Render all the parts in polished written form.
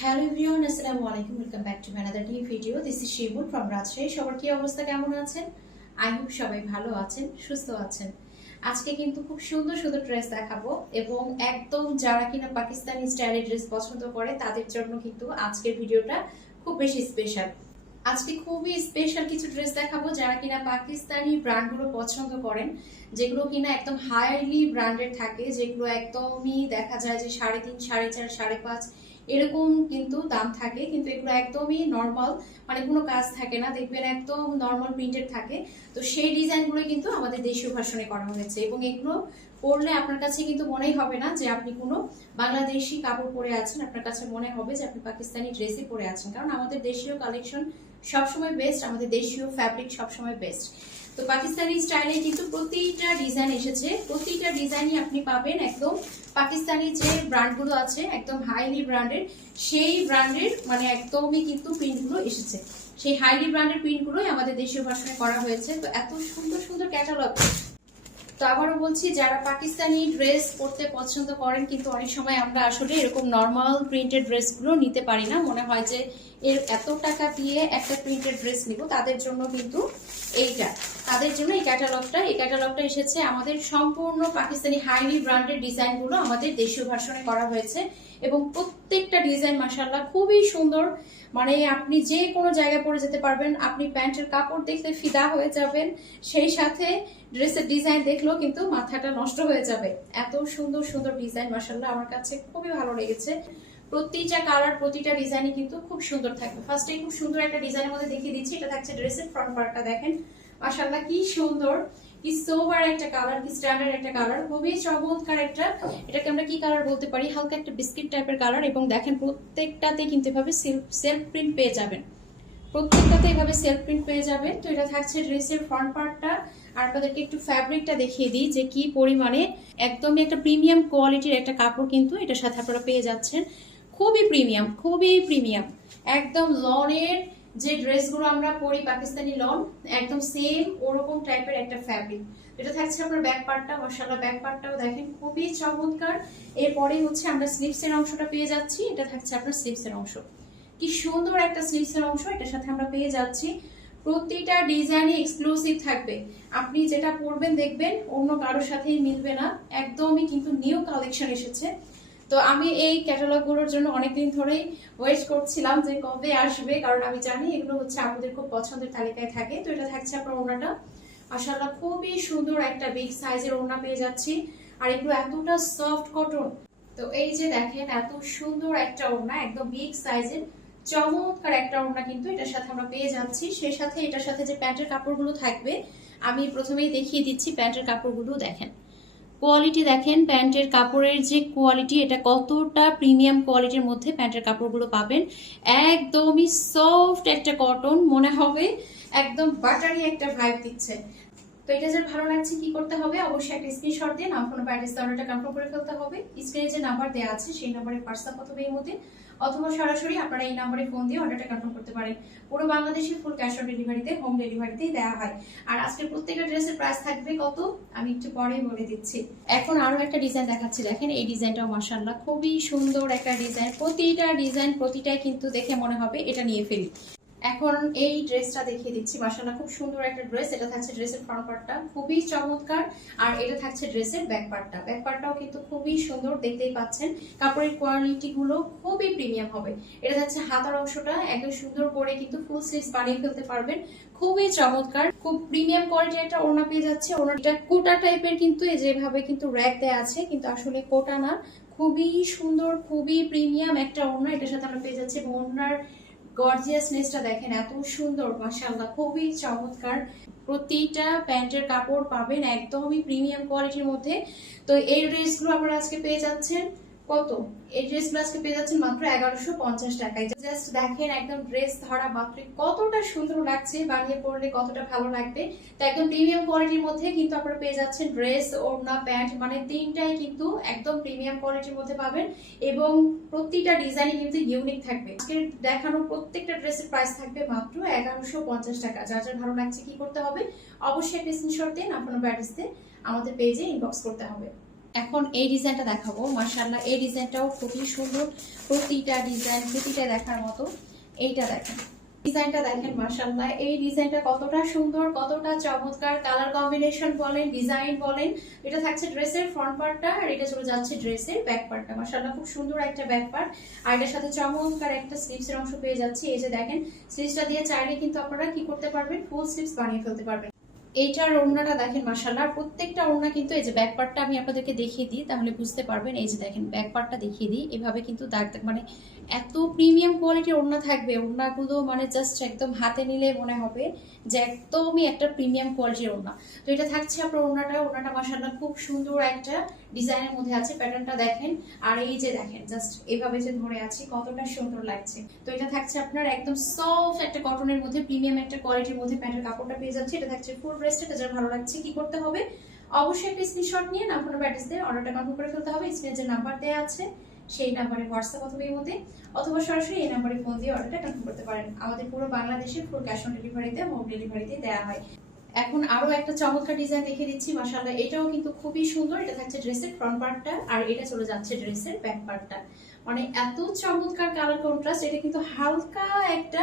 Hello everyone, আসসালামু আলাইকুম, welcome back to another new video. This is Shibul from Rajshahi. সবার কি অবস্থা, কেমন আছেন? আই হোপ সবাই ভালো আছেন, সুস্থ আছেন। আজকে কিন্তু খুব সুন্দর সুন্দর ড্রেস দেখাবো এবং একদম যারা কিনা পাকিস্তানি স্টাইলের ড্রেস পছন্দ করে তাদের জন্য কিন্তু আজকের ভিডিওটা খুব বেশি স্পেশাল। আজকে খুবই স্পেশাল কিছু ড্রেস দেখাবো যারা কিনা পাকিস্তানি ব্র্যান্ডগুলো পছন্দ করেন, যেগুলো কিনা একদম হাইলি ব্র্যান্ডেড থাকে, যেগুলো একদমই দেখা যায় যে 3.5, 4.5, 5.5 এরকম কিন্তু দাম থাকে, কিন্তু এগুলো একদমই নর্মাল, মানে কোনো কাজ থাকে না, দেখবেন একদম নর্মাল প্রিন্টেড থাকে। তো সেই ডিজাইনগুলো কিন্তু আমাদের দেশীয় ভার্সনে করা হয়েছে এবং এগুলো পরলে আপনার কাছে কিন্তু মনেই হবে না যে আপনি কোনো বাংলাদেশি কাপড় পরে আছেন, আপনার কাছে মনে হবে যে আপনি পাকিস্তানি ড্রেসই পরে আছেন, কারণ আমাদের দেশীয় কালেকশন সবসময় বেস্ট, আমাদের দেশীয় ফ্যাব্রিক সবসময় বেস্ট। তো পাকিস্তানি স্টাইলে কিন্তু প্রতিটা ডিজাইন এসেছে, প্রতিটা ডিজাইনই আপনি পাবেন একদম পাকিস্তানি যে ব্র্যান্ডগুলো আছে একদম হাইলি ব্র্যান্ডেড, সেই ব্র্যান্ডের মানে একদমই কিন্তু প্রিন্টগুলো এসেছে, সেই হাইলি ব্র্যান্ডের প্রিন্টগুলোই আমাদের দেশীয় ভার্সনে করা হয়েছে। তো এত সুন্দর সুন্দর ক্যাটালগ। তো আবারও বলছি, যারা পাকিস্তানি ড্রেস পরতে পছন্দ করেন কিন্তু অনেক সময় আমরা আসলে এরকম নর্মাল প্রিন্টেড ড্রেসগুলো নিতে পারি না, মনে হয় যে এর এত টাকা দিয়ে একটা প্রিন্টেড ড্রেস নিব, তাদের জন্য কিন্তু তাদের জন্য এই ক্যাটালগটা এসেছে। আমাদের সম্পূর্ণ পাকিস্তানি হাইলি ব্র্যান্ডেড ডিজাইনগুলো আমাদের দেশীয় ভার্সনে করা হয়েছে এবং প্রত্যেকটা ডিজাইন মাশাআল্লাহ খুবই সুন্দর, মানে আপনি যে কোনো জায়গায় পরে যেতে পারবেন, আপনি প্যান্টের কাপড় দেখলে ফিদা হয়ে যাবেন, সেই সাথে ড্রেসের ডিজাইন দেখলেও কিন্তু মাথাটা নষ্ট হয়ে যাবে। এত সুন্দর সুন্দর ডিজাইন মাশাআল্লাহ আমার কাছে খুবই ভালো লেগেছে। প্রতিটা কালার প্রতিটা ডিজাইনই কিন্তু খুব সুন্দর থাকবে। ফার্স্টে খুব সুন্দর একটা ডিজাইনের মধ্যে দেখিয়ে দিচ্ছি, এটা থাকছে ড্রেসের ফ্রন্ট পার্টটা, দেখেন মাশাআল্লাহ কি সুন্দর, কি সোবার একটা কালার, কি স্ট্যান্ডার্ড একটা কালার, খুবই চমৎকার একটা, এটাকে আমরা কি কালার বলতে পারি, হালকা একটা বিস্কিট টাইপের কালার। এবং দেখেন প্রত্যেকটাতে কিন্তু এভাবে সেলফ প্রিন্ট পেয়ে যাবেন, প্রত্যেকটাতে এভাবে সেলফ প্রিন্ট পেয়ে যাবেন। তো এটা থাকছে ড্রেসের ফ্রন্ট পার্টটা। আর আপনাদেরকে একটু ফ্যাব্রিকটা দেখিয়ে দিই যে কি পরিমাণে একদমই একটা প্রিমিয়াম কোয়ালিটির একটা কাপড় কিন্তু এটার সাথে আপনারা পেয়ে যাচ্ছেন, খুবই প্রিমিয়াম, খুবই প্রিমিয়াম, একদম লনের যে ড্রেসগুলো আমরা পরি পাকিস্তানি লন, একদম সেম ওরকম টাইপের একটা ফ্যাব্রিক। এটা থাকছে আপনার ব্যাক পার্টটা, মাশাআল্লাহ ব্যাক পার্টটাও দেখেন খুবই চমৎকার। এরপরে হচ্ছে আমরা স্লিভসের অংশটা পেয়ে যাচ্ছি, এটা থাকছে আপনার স্লিভসের অংশ, কি সুন্দর একটা স্লিভসের অংশ এটার সাথে আমরা পেয়ে যাচ্ছি। প্রতিটা ডিজাইনই এক্সক্লুসিভ থাকবে, আপনি যেটা পরবেন দেখবেন অন্য কারোর সাথেই মিলবে না, একদমই কিন্তু নিউ কালেকশন এসেছে। তো আমি এই ক্যাটালগুলোর জন্য অনেকদিন ধরেই ওয়েট করছিলাম যে কবে আসবে, কারণ আমি জানি এগুলো হচ্ছে আপনাদের খুব পছন্দের তালিকায় থাকে। তো এটা থাকছে আপনার ওড়নাটা, মাশাআল্লাহ খুবই সুন্দর একটা বিগ সাইজের ওড়না পেয়ে যাচ্ছি, আর এগুলো এতটা সফট কটন। তো এই যে দেখেন এত সুন্দর একটা ওড়না, একদম বিগ সাইজের চমৎকার একটা ওড়না কিন্তু এটার সাথে আমরা পেয়ে যাচ্ছি। সেই সাথে এটার সাথে যে প্যান্টের কাপড়গুলো থাকবে, আমি প্রথমেই দেখিয়ে দিচ্ছি প্যান্টের কাপড়গুলো দেখেন, কোয়ালিটি দেখেন, প্যান্টের কাপড়ের যে কোয়ালিটি, এটা কতটা প্রিমিয়াম কোয়ালিটির মধ্যে প্যান্টের কাপড়গুলো পাবেন, একদমই সফট একটা কটন, মনে হবে একদম বাটারি একটা ভাইব দিচ্ছে। তো এটা যার ভালো লাগছে কি করতে হবে, অবশ্যই একটা স্ক্রিনশট দিয়ে নাম ফোন অ্যাড্রেস অর্ডারটা কনফার্ম করে ফেলতে হবে। স্ক্রিনে যে নাম্বার দেওয়া আছে সেই নাম্বারে হোয়াটসঅ্যাপ অথবা ইমোতে অথবা সরাসরি আপনারা এই নাম্বারে ফোন দিয়ে অর্ডারটা কনফার্ম করতে পারেন। পুরো বাংলাদেশে ফুল ক্যাশ অন ডেলিভারিতে, হোম ডেলিভারিতেই দেওয়া হয়। আর আজকের প্রত্যেকটা ড্রেসের প্রাইস থাকবে কত আমি একটু পরেই বলে দিচ্ছি। এখন আরো একটা ডিজাইন দেখাচ্ছি, দেখেন এই ডিজাইনটাও মাশাআল্লাহ খুবই সুন্দর একটা ডিজাইন, প্রতিটাই কিন্তু দেখে মনে হবে এটা নিয়ে ফেলি। এখন এই ড্রেসটা দেখিয়ে দিচ্ছি, মাশাআল্লাহ খুব সুন্দর একটা ড্রেস, এটা থাকছে ড্রেসের ফ্রন্ট পার্টটা খুবই চমৎকার, আর এটা থাকছে ড্রেসের ব্যাক পার্টটা, ব্যাক পার্টটাও কিন্তু খুবই সুন্দর, দেখতেই পাচ্ছেন কাপড়ের কোয়ালিটি গুলো খুবই প্রিমিয়াম হবে। এটা থাকছে হাতার অংশটা, একদম সুন্দর করে কিন্তু ফুল স্লিভস বানিয়ে ফেলতে পারবেন, খুবই চমৎকার, খুব প্রিমিয়াম কোয়ালিটির একটা ওড়না পেয়ে যাচ্ছে। ওড়নাটা কোটা টাইপের, কিন্তু এই যেভাবে কিন্তু র‍্যাক দেয়া আছে, কিন্তু আসলে কোটা না, খুবই সুন্দর খুবই প্রিমিয়াম একটা ওড়না এটার সাথে আমরা পেয়ে যাচ্ছি। এবং ওড়নার গর্জিয়াসনেসটা দেখেন এত সুন্দর, মাশাআল্লাহ খুবই চমৎকার। প্রতিটা প্যান্টের কাপড় পাবেন একদমই প্রিমিয়াম কোয়ালিটির মধ্যে। তো এই ড্রেসগুলো আপনারা আজকে পেয়ে যাচ্ছেন কত, এই ড্রেসগুলো আজকে পেয়ে যাচ্ছেন মাত্র 1150 টাকায়। জাস্ট দেখেন একদম ড্রেস ধরা মাত্র কতটা সুন্দর লাগছে, বানিয়ে পরলে কতটা ভালো লাগবে। তো একদম প্রিমিয়াম কোয়ালিটির মধ্যে কিন্তু আপনারা পেয়ে যাচ্ছেন ড্রেস, ওড়না, প্যান্ট, মানে তিনটাই কিন্তু একদম প্রিমিয়াম কোয়ালিটির মধ্যে পাবেন এবং প্রতিটা ডিজাইনই কিন্তু ইউনিক থাকবে। আজকে দেখানো প্রত্যেকটা ড্রেসের প্রাইস থাকবে মাত্র 1150 টাকা। যার যার ভালো লাগছে কি করতে হবে, অবশ্যই একটা স্ক্রিনশট দিন, আপনার অ্যাড্রেস দিয়ে আমাদের পেজে ইনবক্স করতে হবে। এখন এই ডিজাইনটা দেখাবো, মাশাআল্লাহ এই ডিজাইনটাও খুবই সুন্দর, প্রতিটা ডিজাইন প্রতিটা দেখার মতো। এইটা দেখেন, ডিজাইনটা দেখেন, মাশাআল্লাহ এই ডিজাইনটা কতটা সুন্দর, কতটা চমৎকার, কালার কম্বিনেশন বলেন, ডিজাইন বলেন। এটা থাকছে ড্রেসের ফ্রন্ট পার্টটা, আর এটা চলে যাচ্ছে ড্রেসের ব্যাক পার্টটা। মাশাআল্লাহ খুব সুন্দর একটা ব্যাক পার্ট, আর এটার সাথে চমৎকার একটা স্লিভসের অংশ পেয়ে যাচ্ছি। এই যে দেখেন, স্লিভসটা দিয়ে চাইলে কিন্তু আপনারা কি করতে পারবেন, ফুল স্লিভস বানিয়ে ফেলতে পারবেন। এইটার ওড়নাটা দেখেন, মাশাআল্লাহ প্রত্যেকটা ওড়না কিন্তু এই যে ব্যাক পার্টটা আমি আপনাদেরকে দেখিয়ে দিই, তাহলে বুঝতে পারবেন। এই যে দেখেন ব্যাক পার্টটা দেখিয়ে দিই, এভাবে কিন্তু দাগ মানে এত প্রিমিয়াম কোয়ালিটির ওড়না থাকবে, ওড়নাগুলো মানে জাস্ট একদম হাতে নিলে মনে হবে যে একদমই একটা প্রিমিয়াম কোয়ালিটির ওড়না। তো এটা থাকছে আপনার ওড়নাটা মাশাআল্লাহ খুব সুন্দর একটা ডিজাইনের মধ্যে আছে, প্যাটার্নটা দেখেন। আর এই যে দেখেন জাস্ট এভাবে যে ধরে আছি কতটা সুন্দর লাগছে। তো এটা থাকছে আপনার একদম সফট একটা কটনের মধ্যে, প্রিমিয়াম একটা কোয়ালিটির মধ্যে প্যান্টের কাপড়টা পেয়ে যাচ্ছে। এটা থাকছে ফুল ব্রেস্ট, এটা যার ভালো লাগছে কি করতে হবে, অবশ্যই একটা স্ক্রিনশট নিয়ে নাম ফোন অ্যাড্রেস দিয়ে অর্ডারটা কনফার্ম করে ফেলতে হবে। স্ক্রিনে যে নাম্বার দেওয়া আছে সেই নাম্বারে হোয়াটসঅ্যাপ অথবা ইমোতে অথবা সরাসরি এই নাম্বারে ফোন দিয়ে অর্ডারটা কনফার্ম করতে পারেন। আমাদের পুরো বাংলাদেশে ফুল ক্যাশ অন ডেলিভারিতে, হোম ডেলিভারিতে দেওয়া হয়। এখন আরো একটা চমৎকার ডিজাইন দেখিয়ে দিচ্ছি, মাশাআল্লাহ এটাও কিন্তু খুবই সুন্দর। এটা থাকছে ড্রেসের ফ্রন্ট পার্টটা, আর এটা চলে যাচ্ছে ড্রেসের ব্যাক পার্টটা। মানে এত চমৎকার কালার কন্ট্রাস্ট, এটা কিন্তু হালকা একটা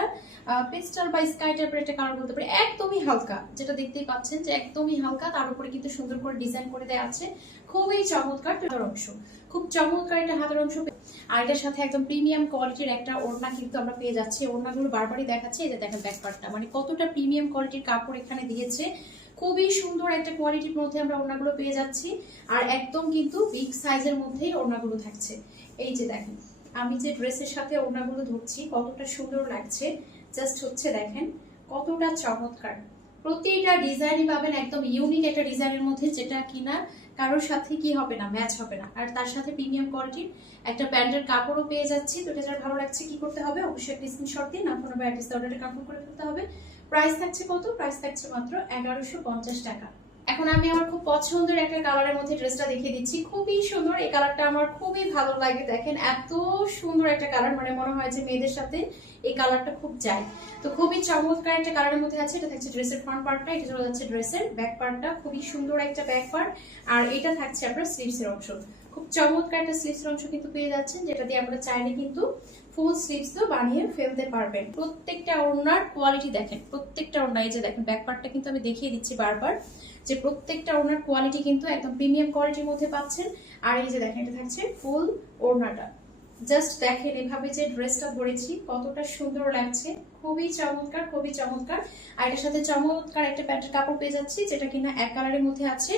পেস্টাল বা স্কাই টাইপের একটা কালার বলতে পারি, একদমই হালকা, যেটা দেখতেই পাচ্ছেন যে একদমই হালকা। তার উপরে কিন্তু সুন্দর করে ডিজাইন করে দেওয়া আছে, খুবই চমৎকার হাতের অংশ, খুব চমৎকার একটা হাতের অংশ। আর এটার সাথে একদম প্রিমিয়াম কোয়ালিটির একটা ওড়না কিন্তু আমরা পেয়ে যাচ্ছি। ওড়নাগুলো বারবারই দেখাচ্ছে, এই যে দেখেন ব্যাক পার্টটা, মানে কতটা প্রিমিয়াম কোয়ালিটির কাপড় এখানে দিয়েছে, খুবই সুন্দর একটা কোয়ালিটির মধ্যে আমরা ওড়নাগুলো পেয়ে যাচ্ছি। আর একদম কিন্তু বিগ সাইজের মধ্যেই ওড়নাগুলো থাকছে। এই যে দেখেন আমি যে ড্রেসের সাথে ওড়নাগুলো ধরছি কতটা সুন্দর লাগছে, জাস্ট হচ্ছে দেখেন কতটা চমৎকার। প্রতিটা ডিজাইনই পাবেন একদম ইউনিক একটা ডিজাইনের মধ্যে, যেটা কিনা কারোর সাথে কি হবে না, ম্যাচ হবে না। আর তার সাথে প্রিমিয়াম কোয়ালিটির একটা প্যান্টের কাপড়ও পেয়ে যাচ্ছি। তো এটা যার ভালো লাগছে কি করতে হবে, অবশ্যই একটা স্ক্রিনশট দিয়ে নাম ফোন নাম্বার অ্যাড্রেস অর্ডারটা কনফার্ম করে ফেলতে হবে। প্রাইস থাকছে কত, প্রাইস থাকছে মাত্র 1150 টাকা। এখন আমি আমার খুব পছন্দের একটা কালারের মধ্যে ড্রেসটা দেখিয়ে দিচ্ছি, খুবই সুন্দর। এই কালারটা আমার খুবই ভালো লাগে, দেখেন এত সুন্দর একটা কালার, মানে মনে হয় যে মেয়েদের সাথে এই কালারটা খুব যায়। তো খুবই চমৎকার একটা কালারের মধ্যে আছে। এটা থাকছে ড্রেসের ফ্রন্ট পার্টটা, এটা চলে যাচ্ছে ড্রেসের ব্যাক পার্টটা, খুবই সুন্দর একটা ব্যাক পার্ট। আর এটা থাকছে আপনার স্লিভসের অংশ, খুব চমৎকার একটা স্লিভসের অংশ কিন্তু পেয়ে যাচ্ছেন, যেটা দিয়ে আমরা চাইলে কিন্তু ফুল স্লিভস তো বানিয়ে ফেলতে পারবেন। প্রত্যেকটা ওড়নার কোয়ালিটি দেখেন, প্রত্যেকটা ওড়না, এই যে দেখেন ব্যাক পার্টটা কিন্তু আমি দেখিয়ে দিচ্ছি বারবার যে প্রত্যেকটা ওড়নার কোয়ালিটি কিন্তু একদম প্রিমিয়াম কোয়ালিটির মধ্যে পাচ্ছেন। আর এই যে দেখেন এটা থাকছে ফুল ওড়নাটা, জাস্ট দেখেন এভাবে যে ড্রেসটা পরেছি কতটা সুন্দর লাগছে, খুবই চমৎকার, খুবই চমৎকার। আর এটার সাথে চমৎকার একটা প্যান্টের কাপড় পেয়ে যাচ্ছি, যেটা কিনা এক কালারের মধ্যে আছে,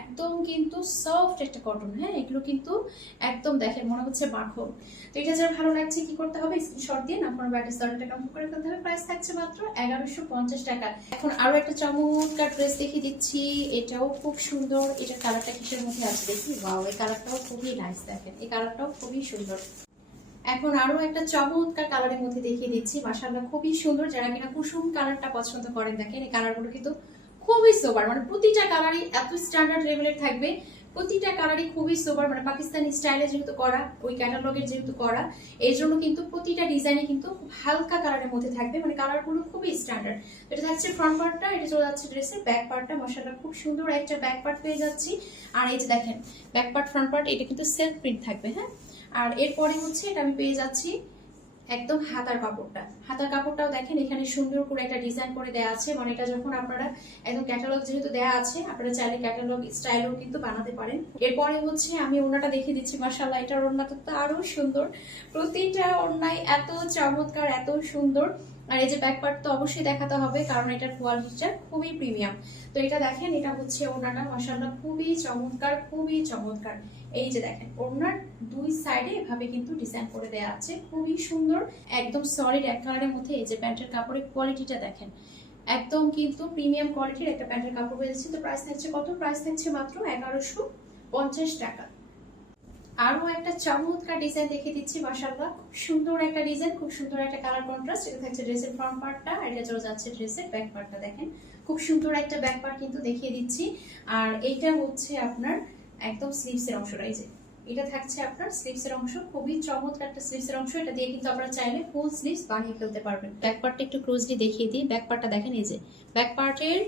একদম কিন্তু সফট একটা কটন। হ্যাঁ, এগুলো কিন্তু একদম দেখেন মনে হচ্ছে মাখন। তো এটা যার ভালো লাগছে কি করতে হবে, স্ক্রিনশট দিয়ে নাম্বার বা অ্যাড্রেস অর্ডারটা কনফার্ম করে ফেলতে হবে। প্রাইস থাকছে মাত্র 1150 টাকা। এখন আরো একটা চমৎকার ড্রেস দেখিয়ে দিচ্ছি, এটাও খুব সুন্দর। এটার কালারটা কিসের মধ্যে আছে দেখি, ওয়াও এই কালারটাও খুবই নাইস, দেখেন এই কালারটাও খুবই সুন্দর। এখন আরো একটা চমৎকার কালারের মধ্যে দেখিয়ে দিচ্ছি, মাশাআল্লাহ খুবই সুন্দর। যারা কিনা কুসুম কালারটা পছন্দ করেন, দেখেন এই কালারগুলো কিন্তু খুবই সোবার, মানে প্রতিটা কালারই এত স্ট্যান্ডার্ড লেভেলের থাকবে, প্রতিটা কালারই খুবই সোবার, মানে পাকিস্তানি স্টাইলে যেহেতু করা, ওই ক্যাটালগের যেহেতু করা, এই জন্য কিন্তু প্রতিটা ডিজাইনে কিন্তু খুব হালকা কালারের মধ্যে থাকবে, মানে কালারগুলো খুবই স্ট্যান্ডার্ড। এটা থাকছে ফ্রন্ট পার্টটা, এটা চলে যাচ্ছে ড্রেসের ব্যাক পার্টটা। মাশাআল্লাহ খুব সুন্দর একটা ব্যাক পার্ট পেয়ে যাচ্ছি। আর এই যে দেখেন ব্যাক পার্ট ফ্রন্ট পার্ট এটা কিন্তু সেলফ প্রিন্ট থাকবে। হ্যাঁ, আর এরপরে হচ্ছে এটা আমি পেয়ে যাচ্ছি একদম হাতার কাপড়টা। হাতার কাপড়টাও দেখেন এখানে সুন্দর করে একটা ডিজাইন করে দেওয়া আছে, মানে এটা যখন আপনারা একদম ক্যাটালগ যেহেতু দেওয়া আছে, আপনারা চাইলে ক্যাটালগ স্টাইলও কিন্তু বানাতে পারেন। এরপরে হচ্ছে আমি ওড়নাটা দেখিয়ে দিচ্ছি, মাশাআল্লাহ এটার ওড়নাটা তো আরো সুন্দর, প্রতিটা ওড়নায় এত চমৎকার, এত সুন্দর। আর এই যে ব্যাক পার্ট তো অবশ্যই দেখাতে হবে, কারণ এটার কোয়ালিটিটা খুবই প্রিমিয়াম। তো এটা দেখেন, এটা হচ্ছে ওড়নাটা, মাশাআল্লাহ খুবই চমৎকার, খুবই চমৎকার। এই যে দেখেন ওড়নার দুই সাইডে এভাবে কিন্তু ডিজাইন করে দেওয়া আছে, খুবই সুন্দর, একদম সলিড এক কালারের মধ্যে। এই যে প্যান্টের কাপড়ের কোয়ালিটিটা দেখেন, একদম কিন্তু প্রিমিয়াম কোয়ালিটির একটা প্যান্টের কাপড় পেয়েছি। তো প্রাইস থাকছে কত, প্রাইস থাকছে মাত্র 1150 টাকা। আরো একটা চমৎকার ডিজাইন দেখিয়ে দিচ্ছি, মাশাআল্লাহ খুব সুন্দর একটা ডিজাইন, খুব সুন্দর একটা কালার কন্ট্রাস্ট। এটা থাকছে ড্রেসের ফ্রন্ট পার্টটা, আর এটা চলে যাচ্ছে ড্রেসের ব্যাক পার্টটা। দেখেন খুব সুন্দর একটা ব্যাক পার্ট কিন্তু দেখিয়ে দিচ্ছি। আর এইটা হচ্ছে আপনার একদম স্লিভসের অংশটা, এই যে এটা থাকছে আপনার স্লিভসের অংশ, খুবই চমৎকার একটা স্লিভসের অংশ। এটা দিয়ে কিন্তু আপনারা চাইলে ফুল স্লিভস বানিয়ে ফেলতে পারবেন। ব্যাক পার্টটা একটু ক্লোজলি দেখিয়ে দিই, ব্যাক পার্টটা দেখেন, এই যে ব্যাক পার্টের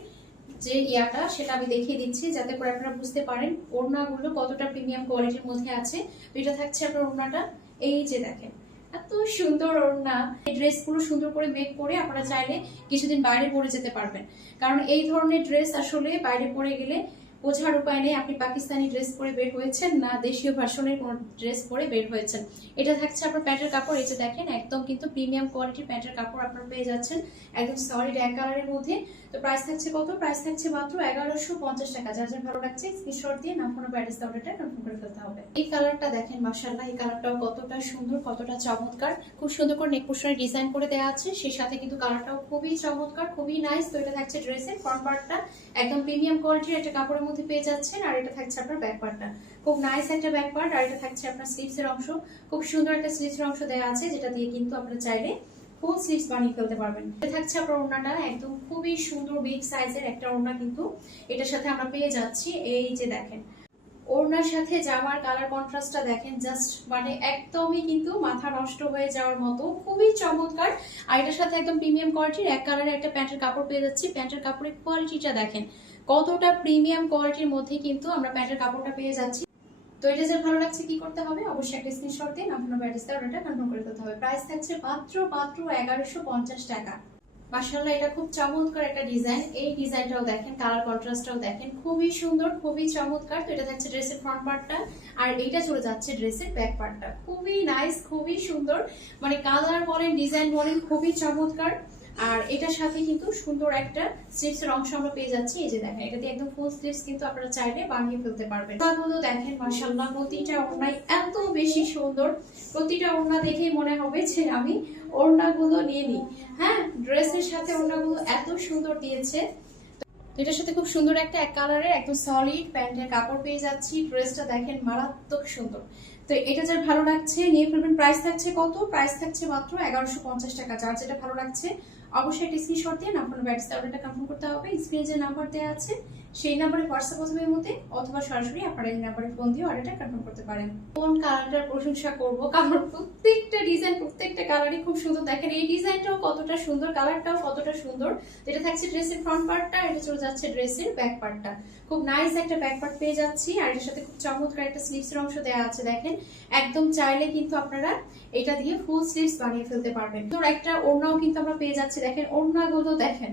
যে ইয়াটা সেটা আমি দেখিয়ে দিচ্ছি যাতে করে আপনারা বুঝতে পারেন ওড়নাগুলো কতটা প্রিমিয়াম কোয়ালিটির মধ্যে আছে। তো এটা থাকছে আপনার ওড়নাটা, এই যে দেখেন এত সুন্দর ওড়না। এই ড্রেসগুলো সুন্দর করে মেক করে আপনারা চাইলে কিছুদিন বাইরে পরে যেতে পারবেন, কারণ এই ধরনের ড্রেস আসলে বাইরে পরে গেলে বোঝার উপায় নেই আপনি পাকিস্তানি ড্রেস পরে বের হয়েছেন না দেশীয় ভার্সনের কোন ড্রেস পরে বের হয়েছেন। এটা থাকছে আপনার প্যান্টের কাপড়, এই যে দেখেন একদম কিন্তু প্রিমিয়াম কোয়ালিটির প্যান্টের কাপড় আপনারা পেয়ে যাচ্ছেন একদম সলিড এক কালারের মধ্যে। তো প্রাইস থাকছে কত? প্রাইস থাকছে মাত্র 1150 টাকা। যার যার ভালো লাগছে স্ক্রিনশট দিয়ে নাম ফোন অ্যাড্রেস অর্ডারটা কনফার্ম করে ফেলতে হবে। এই কালারটা দেখেন মাশাআল্লাহ, এই কালারটাও কতটা সুন্দর, কতটা চমৎকার। খুব সুন্দর করে নেক পোর্শনে ডিজাইন করে দেওয়া আছে, সেই সাথে কিন্তু কালারটাও খুবই চমৎকার, খুবই নাইস। তো এটা থাকছে ড্রেসের ফ্রন্ট পার্টটা একদম প্রিমিয়াম কোয়ালিটির একটা কাপড়ের মধ্যে পেয়ে যাচ্ছেন, আর এটা থাকছে আপনার ব্যাক পার্টটা খুব নাইস একটা ব্যাক পার্ট, আর এটা থাকছে আপনার স্লিভসের অংশ। খুব সুন্দর একটা স্লিভসের অংশ দেওয়া আছে যেটা দিয়ে কিন্তু আপনারা চাইলে ফুল স্লিভস বানিয়ে ফেলতে পারবেন। এটা থাকছে আপনার ওড়নাটা একদম খুবই সুন্দর বিগ সাইজের একটা ওড়না, কিন্তু এটার সাথে আমরা পেয়ে যাচ্ছি এই যে দেখেন ওড়নার সাথে জামার কালার কন্ট্রাস্টটা দেখেন, জাস্ট মানে একদমই কিন্তু মাথা নষ্ট হয়ে যাওয়ার মতো, খুবই চমৎকার। আর এটার সাথে একদম প্রিমিয়াম কোয়ালিটির এক কালারের একটা প্যান্টের কাপড় পেয়ে যাচ্ছি। প্যান্টের কাপড়ের কোয়ালিটিটা দেখেন কতটা প্রিমিয়াম কোয়ালিটির মধ্যে কিন্তু আমরা প্যান্টের কাপড়টা পেয়ে যাচ্ছি। তো এটা যে ভালো লাগছে কি করতে হবে? অবশ্যই একটা স্ক্রিনশট দিয়ে আপনার অ্যাড্রেসটা অর্ডারটা কনফার্ম করে দিতে হবে। প্রাইস থাকছে মাত্র 1150 টাকা। মাশাআল্লাহ, এটা খুব চমৎকার একটা ডিজাইন। এই ডিজাইনটাও দেখেন, কালার কন্ট্রাস্টটাও দেখেন, খুবই সুন্দর, খুবই চমৎকার। তো এটা থাকছে ড্রেসের ফ্রন্ট পার্টটা, আর এইটা চলে যাচ্ছে ড্রেসের ব্যাক পার্টটা। খুবই নাইস, খুবই সুন্দর, মানে কালার বলেন ডিজাইন বলেন খুবই চমৎকার। আর এটার সাথে কিন্তু সুন্দর একটা স্লিভস এর অংশ আমরা পেয়ে যাচ্ছি। এই যে দেখেন এটা দিয়ে একদম ফুল স্লিভস কিন্তু আপনারা চাইলে বানিয়ে ফেলতে পারবেন। ওড়নাগুলো দেখেন মাশাআল্লাহ, প্রতিটা ওড়নাই এত বেশি সুন্দর, প্রতিটা ওড়না দেখেই মনে হবে যে আমি ওড়নাগুলো নিয়ে নিই। হ্যাঁ, ড্রেসের সাথে ওড়নাগুলো এত সুন্দর দিয়েছে। এটার সাথে খুব সুন্দর একটা এক কালারের একদম সলিড প্যান্টের কাপড় পেয়ে যাচ্ছি। ড্রেসটা দেখেন মারাত্মক সুন্দর। তো এটা যার ভালো লাগছে নিয়ে ফেলবেন। প্রাইস থাকছে কত? প্রাইস থাকছে মাত্র 1150 টাকা। যার যেটা ভালো লাগছে অবশ্যই একটা স্ক্রিনশট দিয়ে আপনার ব্যাটস অর্ডারটা কনফার্ম করতে হবে। স্ক্রিনে যে নাম্বার দেওয়া আছে সেই নাম্বারে হোয়াটসঅ্যাপ মাধ্যমের মধ্যে অথবা সরাসরি আপনারা এই নাম্বারে ফোন দিয়ে অর্ডারটা কনফার্ম করতে পারেন। কোন কালারটার প্রশংসা করব, কারণ প্রত্যেকটা ডিজাইন প্রত্যেকটা কালারই খুব সুন্দর। দেখেন এই ডিজাইনটাও কতটা সুন্দর, কালারটাও কতটা সুন্দর। এটা থাকছে ড্রেসের ফ্রন্ট পার্টটা, এটা চলে যাচ্ছে ড্রেসের ব্যাক পার্টটা। খুব নাইস একটা ব্যাক পার্ট পেয়ে যাচ্ছি, আর এর সাথে খুব চমৎকার একটা স্লিভসের অংশ দেওয়া আছে। দেখেন একদম চাইলে কিন্তু আপনারা এটা দিয়ে ফুল স্লিভস বানিয়ে ফেলতে পারবেন। তো একটা ওড়নাও কিন্তু আমরা পেয়ে যাচ্ছি। দেখেন ওড়নাগুলো দেখেন,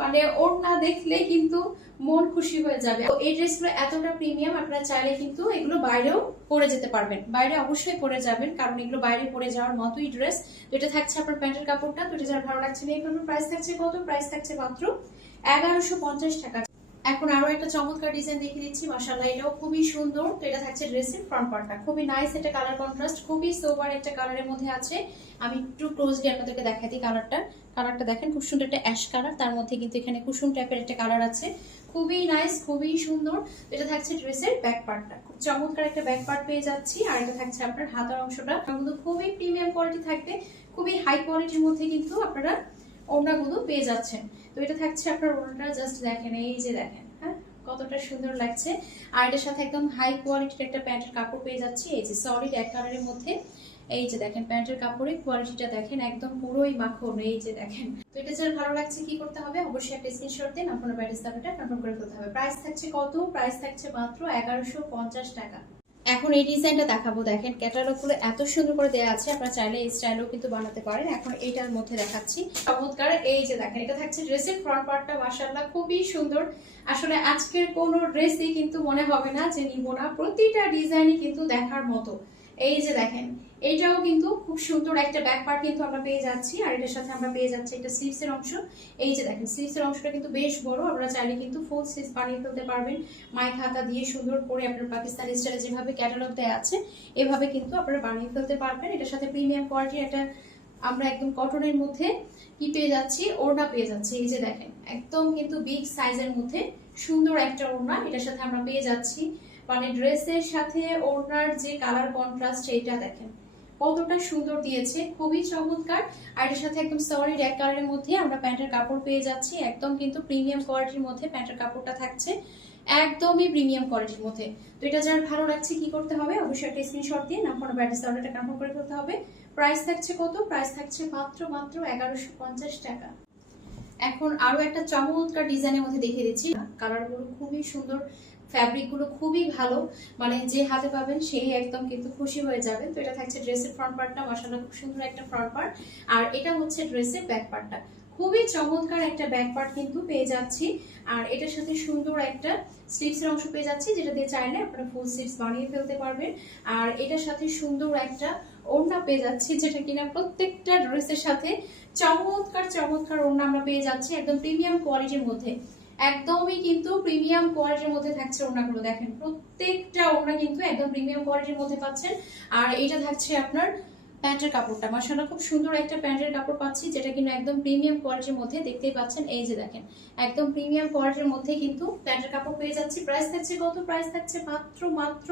মানে ওড়না দেখলে কিন্তু মন খুশি হয়ে যাবে। তো এই ড্রেসগুলো এতটা প্রিমিয়াম, আপনারা চাইলে কিন্তু এগুলো বাইরেও পরে যেতে পারবেন। বাইরে অবশ্যই পরে যাবেন, কারণ এগুলো বাইরে পরে যাওয়ার মতোই ড্রেস। তো এটা থাকছে আপনার প্যান্টের কাপড়টা। তো এটা যার ভালো লাগছে নিয়ে ফেলবেন। প্রাইস থাকছে কত? প্রাইস থাকছে মাত্র 1150 টাকা। এখন আরো একটা চমৎকার ডিজাইন দেখিয়ে দিচ্ছি। মাশাআল্লাহ, এটাও খুবই সুন্দর। তো এটা থাকছে ড্রেসের ফ্রন্ট পার্টটা, খুবই নাইস একটা কালার কন্ট্রাস্ট, খুবই সোবার একটা কালারের মধ্যে আছে। আমি একটু ক্লোজলি আপনাদেরকে দেখাই দিই কালারটা। কালারটা দেখেন খুব সুন্দর একটা অ্যাশ কালার, তার মধ্যে কিন্তু এখানে কুসুম টাইপের একটা কালার আছে। খুবই নাইস, খুবই সুন্দর। এটা থাকছে ড্রেসের ব্যাক পার্টটা, খুব চমৎকার একটা ব্যাক পার্ট পেয়ে যাচ্ছি। আর এটা থাকছে আপনার হাতার অংশটা, কিন্তু খুবই প্রিমিয়াম কোয়ালিটি থাকবে, খুবই হাই কোয়ালিটির মধ্যে কিন্তু আপনারা ওড়নাগুলো পেয়ে যাচ্ছেন। তো এটা থাকছে আপনার ওড়নাটা, জাস্ট দেখেন এই যে দেখেন হ্যাঁ কতটা সুন্দর লাগছে। আর এটার সাথে একদম হাই কোয়ালিটির একটা প্যান্টের কাপড় পেয়ে যাচ্ছি, এই যে সলিড এক কালারের মধ্যে। এই যে দেখেন প্যান্টের কাপড়ের কোয়ালিটিটা দেখেন একদম পুরোই মাখন। এই যে দেখেন, তো এটা যার ভালো লাগছে কি করতে হবে? অবশ্যই একটা স্ক্রিনশট দিন, আপনার ব্যাটারি দামটা কনফার্ম করে ফেলতে হবে। প্রাইস থাকছে কত? প্রাইস থাকছে মাত্র 1150 টাকা। এখন এই ডিজাইনটা দেখাবো। দেখেন ক্যাটালগ গুলো এত সুন্দর করে দেওয়া আছে, আপনারা চাইলে এই স্টাইলও কিন্তু বানাতে পারেন। এখন এইটার মধ্যে দেখাচ্ছি চমৎকার। এই যে দেখেন এটা থাকছে ড্রেসের ফ্রন্ট পার্টটা, মাশাআল্লাহ খুবই সুন্দর। আসলে আজকের কোনো ড্রেসই কিন্তু মনে হবে না যে নিব না, প্রতিটা ডিজাইনই কিন্তু দেখার মতো। এই যে দেখেন এইটাও কিন্তু খুব সুন্দর একটা ব্যাক পার্ট কিন্তু আমরা পেয়ে যাচ্ছি, আর এটার সাথে আমরা পেয়ে যাচ্ছি একটা স্লিভসের অংশ। এই যে দেখেন স্লিভসের অংশটা কিন্তু বেশ বড়, আপনারা চাইলে কিন্তু ফুল স্লিভস বানিয়ে ফেলতে পারবেন। মাইক হাতা দিয়ে সুন্দর করে আপনার পাকিস্তানি স্টাইলে যেভাবে ক্যাটালগ দেয়া আছে এভাবে কিন্তু আপনারা বানিয়ে ফেলতে পারবেন। এটার সাথে প্রিমিয়াম কোয়ালিটির একটা আমরা একদম কটনের মধ্যে কি পেয়ে যাচ্ছি, ওড়না পেয়ে যাচ্ছি। এই যে দেখেন একদম কিন্তু বিগ সাইজের মধ্যে সুন্দর একটা ওড়না এটার সাথে আমরা পেয়ে যাচ্ছি। মানে ড্রেসের সাথে ওড়নার যে কালার কন্ট্রাস্ট এটা দেখেন কতটা সুন্দর দিয়েছে, খুবই চমৎকার। আর এর সাথে একদম সলিড এক কালারের মধ্যে আমরা প্যান্টের কাপড় পেয়ে যাচ্ছি, একদম কিন্তু প্রিমিয়াম কোয়ালিটির মধ্যে প্যান্টের কাপড়টা থাকছে, একদমই প্রিমিয়াম কোয়ালিটির মধ্যে। তো এটা যার ভালো লাগছে কি করতে হবে? অবশ্যই একটা স্ক্রিনশট দিয়ে নাম ফোন ব্যাটারি অর্ডারটা কনফার্ম করে ফেলতে হবে। প্রাইস থাকছে কত? প্রাইস থাকছে মাত্র 1150 টাকা। এখন আরো একটা চমৎকার ডিজাইনের মধ্যে দেখিয়ে দিচ্ছি। কালারগুলো খুবই সুন্দর, ফ্যাব্রিক গুলো খুবই ভালো, মানে যে হাতে পাবেন সেই একদম কিন্তু খুশি হয়ে যাবেন। তো এটা থাকছে ড্রেসের ফ্রন্ট পার্টটা, মাশাআল্লাহ খুব সুন্দর একটা ফ্রন্ট পার্ট, আর এটা হচ্ছে ড্রেসের ব্যাক পার্টটা। খুবই চমৎকার একটা ব্যাক পার্ট কিন্তু পেয়ে যাচ্ছি, আর এটার সাথে সুন্দর একটা স্লিভসের অংশ পেয়ে যাচ্ছি, যেটা দিয়ে চাইলে আপনারা ফুল স্লিভস বানিয়ে ফেলতে পারবেন। আর এটার সাথে সুন্দর একটা ওড়না পেয়ে যাচ্ছি, যেটা কিনা প্রত্যেকটা ড্রেসের সাথে চমৎকার চমৎকার ওড়না আমরা পেয়ে যাচ্ছি, একদম প্রিমিয়াম কোয়ালিটির মধ্যে। একদমই কিন্তু প্রিমিয়াম কোয়ালিটির মধ্যে থাকছে ওড়নাগুলো, দেখেন প্রত্যেকটা ওড়না কিন্তু একদম প্রিমিয়াম কোয়ালিটির মধ্যে পাচ্ছেন। আর এটা থাকছে আপনার প্যান্টের কাপড়টা, মাশাআল্লাহ খুব সুন্দর একটা প্যান্টের কাপড় পাচ্ছি, যেটা কিন্তু একদম প্রিমিয়াম কোয়ালিটির মধ্যে। দেখতেই পাচ্ছেন, এই যে দেখেন একদম প্রিমিয়াম কোয়ালিটির মধ্যে কিন্তু প্যান্টের কাপড় পেয়ে যাচ্ছি। প্রাইস থাকছে কত? প্রাইস থাকছে মাত্র মাত্র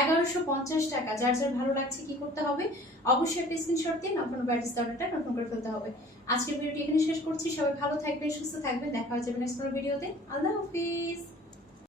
1150 টাকা। যার যার ভালো লাগছে কি করতে হবে, অবশ্যই একটা স্ক্রিনশট দিন, আপনার ব্যাটারি অর্ডারটা কনফার্ম করে ফেলতে হবে। আজকের ভিডিওটি এখানে শেষ করছি। সবাই ভালো থাকবেন, সুস্থ থাকবেন, দেখা হয়ে যাবে নেক্সট ভিডিওতে। আল্লাহ হাফিজ।